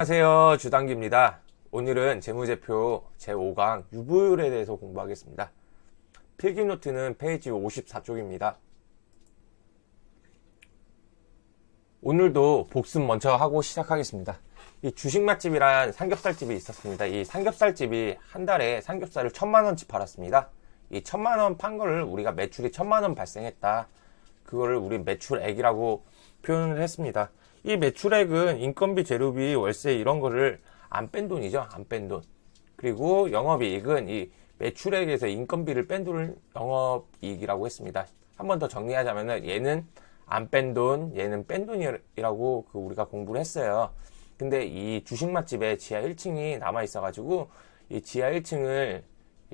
안녕하세요, 주단기입니다. 오늘은 재무제표 제5강 유보율에 대해서 공부하겠습니다. 필기노트는 페이지 54쪽입니다. 오늘도 복습 먼저 하고 시작하겠습니다. 이 주식 맛집이란 삼겹살집이 있었습니다. 이 삼겹살집이 한 달에 삼겹살을 1000만원치 팔았습니다. 이 1000만원 판 거를 우리가 매출이 1000만원 발생했다. 그거를 우리 매출액이라고 표현을 했습니다. 이 매출액은 인건비, 재료비, 월세 이런 거를 안 뺀 돈이죠. 안 뺀 돈. 그리고 영업이익은 이 매출액에서 인건비를 뺀 돈을 영업이익이라고 했습니다. 한 번 더 정리하자면은 얘는 안 뺀 돈, 얘는 뺀 돈이라고 우리가 공부를 했어요. 근데 이 주식 맛집에 지하 1층이 남아 있어가지고 이 지하 1층을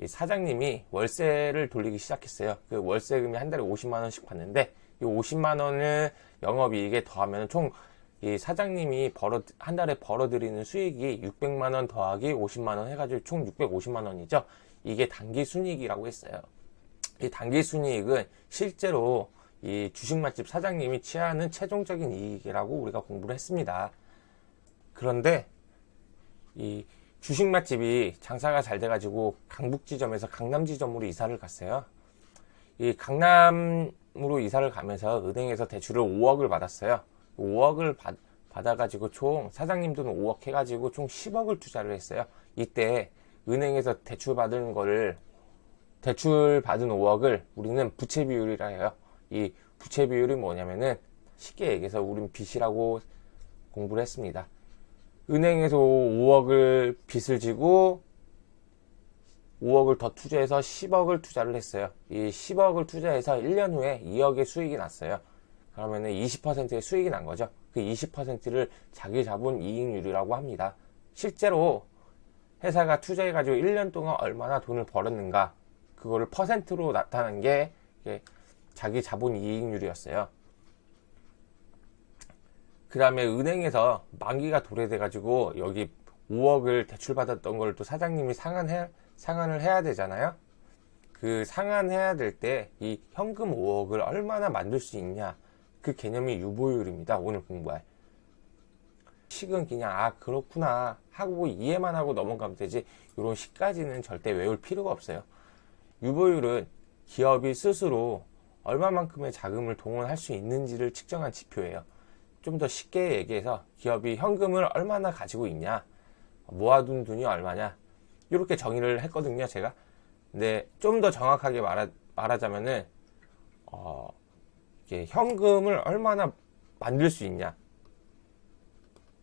이 사장님이 월세를 돌리기 시작했어요. 그 월세금이 한 달에 50만원씩 받는데 이 50만원을 영업이익에 더하면 총 이 사장님이 한 달에 벌어들이는 수익이 600만원 더하기 50만원 해가지고 총 650만원이죠. 이게 당기순이익이라고 했어요. 이 당기순이익은 실제로 이 주식 맛집 사장님이 취하는 최종적인 이익이라고 우리가 공부를 했습니다. 그런데 이 주식 맛집이 장사가 잘 돼가지고 강북지점에서 강남지점으로 이사를 갔어요. 이 강남으로 이사를 가면서 은행에서 대출을 5억을 받았어요. 5억을 받아가지고 총 사장님 돈 5억 해가지고 총 10억을 투자를 했어요. 이때 은행에서 대출 받은 5억을 우리는 부채 비율이라 해요. 이 부채 비율이 뭐냐면은 쉽게 얘기해서 우리는 빚이라고 공부를 했습니다. 은행에서 5억을 빚을 지고 5억을 더 투자해서 10억을 투자를 했어요. 이 10억을 투자해서 1년 후에 2억의 수익이 났어요. 그러면은 20%의 수익이 난 거죠. 그 20%를 자기 자본 이익률이라고 합니다. 실제로 회사가 투자해가지고 1년 동안 얼마나 돈을 벌었는가, 그거를 퍼센트로 나타난 게 자기 자본 이익률이었어요. 그 다음에 은행에서 만기가 도래돼가지고 여기 5억을 대출받았던 걸 또 사장님이 상환을 해야 되잖아요. 그 상환해야 될 때 이 현금 5억을 얼마나 만들 수 있냐, 그 개념이 유보율입니다. 오늘 공부할 식은 그냥 그렇구나 하고 이해만 하고 넘어가면 되지, 이런 식까지는 절대 외울 필요가 없어요. 유보율은 기업이 스스로 얼마만큼의 자금을 동원할 수 있는지를 측정한 지표예요. 좀 더 쉽게 얘기해서 기업이 현금을 얼마나 가지고 있냐, 모아둔 돈이 얼마냐, 이렇게 정의를 했거든요, 제가. 근데 좀 더 정확하게 말하자면은 이게 현금을 얼마나 만들 수 있냐,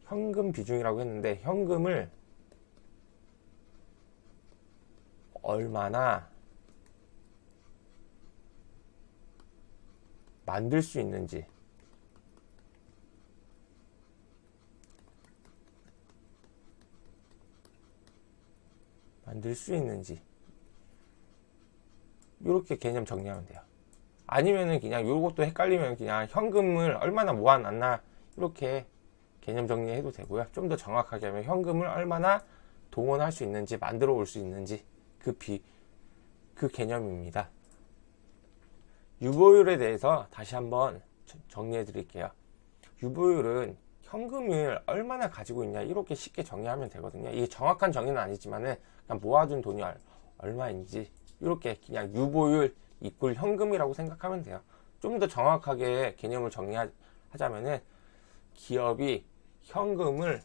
현금 비중이라고 했는데 현금을 얼마나 만들 수 있는지, 이렇게 개념 정리하면 돼요. 아니면은 그냥 요것도 헷갈리면 그냥 현금을 얼마나 모아놨나 이렇게 개념 정리해도 되고요. 좀 더 정확하게 하면 현금을 얼마나 동원할 수 있는지, 만들어 올 수 있는지, 그 개념입니다. 유보율에 대해서 다시 한번 정리해 드릴게요. 유보율은 현금을 얼마나 가지고 있냐, 이렇게 쉽게 정리하면 되거든요. 이게 정확한 정의는 아니지만은 그냥 모아둔 돈이 얼마인지, 이렇게 그냥 유보율 이꼴 현금이라고 생각하면 돼요. 좀 더 정확하게 개념을 정리하자면은 기업이 현금을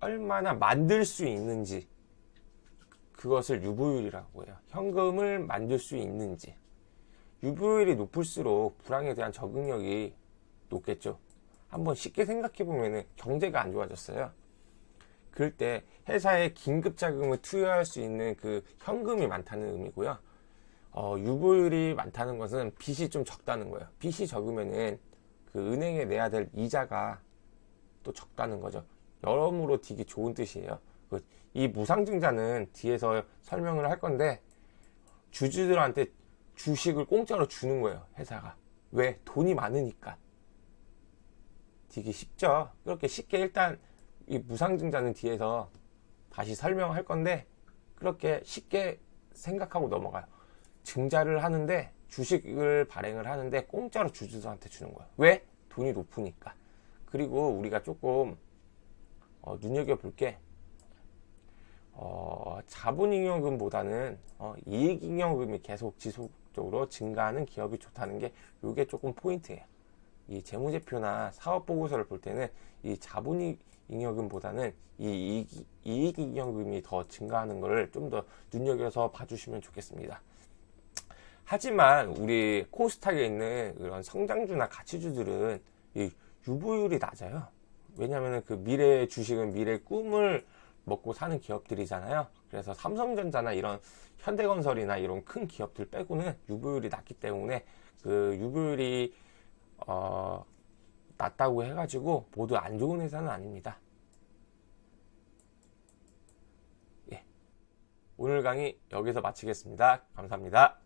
얼마나 만들 수 있는지, 그것을 유보율이라고 해요. 현금을 만들 수 있는지. 유보율이 높을수록 불황에 대한 적응력이 높겠죠. 한번 쉽게 생각해 보면은 경제가 안 좋아졌어요. 그럴 때 회사에 긴급 자금을 투여할 수 있는 그 현금이 많다는 의미고요. 유보율이 많다는 것은 빚이 좀 적다는 거예요. 빚이 적으면은 그 은행에 내야 될 이자가 또 적다는 거죠. 여러모로 되게 좋은 뜻이에요. 이 무상증자는 뒤에서 설명을 할 건데, 주주들한테 주식을 공짜로 주는 거예요, 회사가. 왜? 돈이 많으니까. 되게 쉽죠? 그렇게 쉽게 일단 이 무상증자는 뒤에서 다시 설명할 건데, 그렇게 쉽게 생각하고 넘어가요. 증자를 하는데, 주식을 발행을 하는데 공짜로 주주들한테 주는 거예요. 왜? 돈이 높으니까. 그리고 우리가 조금 눈여겨볼 게 자본잉여금보다는 이익잉여금이 계속 지속적으로 증가하는 기업이 좋다는 게 이게 조금 포인트예요. 이 재무제표나 사업보고서를 볼 때는 이 자본잉여금보다는 이 이익잉여금이 더 증가하는 것을 좀 더 눈여겨서 봐주시면 좋겠습니다. 하지만 우리 코스닥에 있는 그런 성장주나 가치주들은 이 유보율이 낮아요. 왜냐하면 그 미래의 주식은 미래의 꿈을 먹고 사는 기업들이잖아요. 그래서 삼성전자나 이런 현대건설이나 이런 큰 기업들 빼고는 유보율이 낮기 때문에 그 유보율이 낮다고 해가지고 모두 안 좋은 회사는 아닙니다. 예. 오늘 강의 여기서 마치겠습니다. 감사합니다.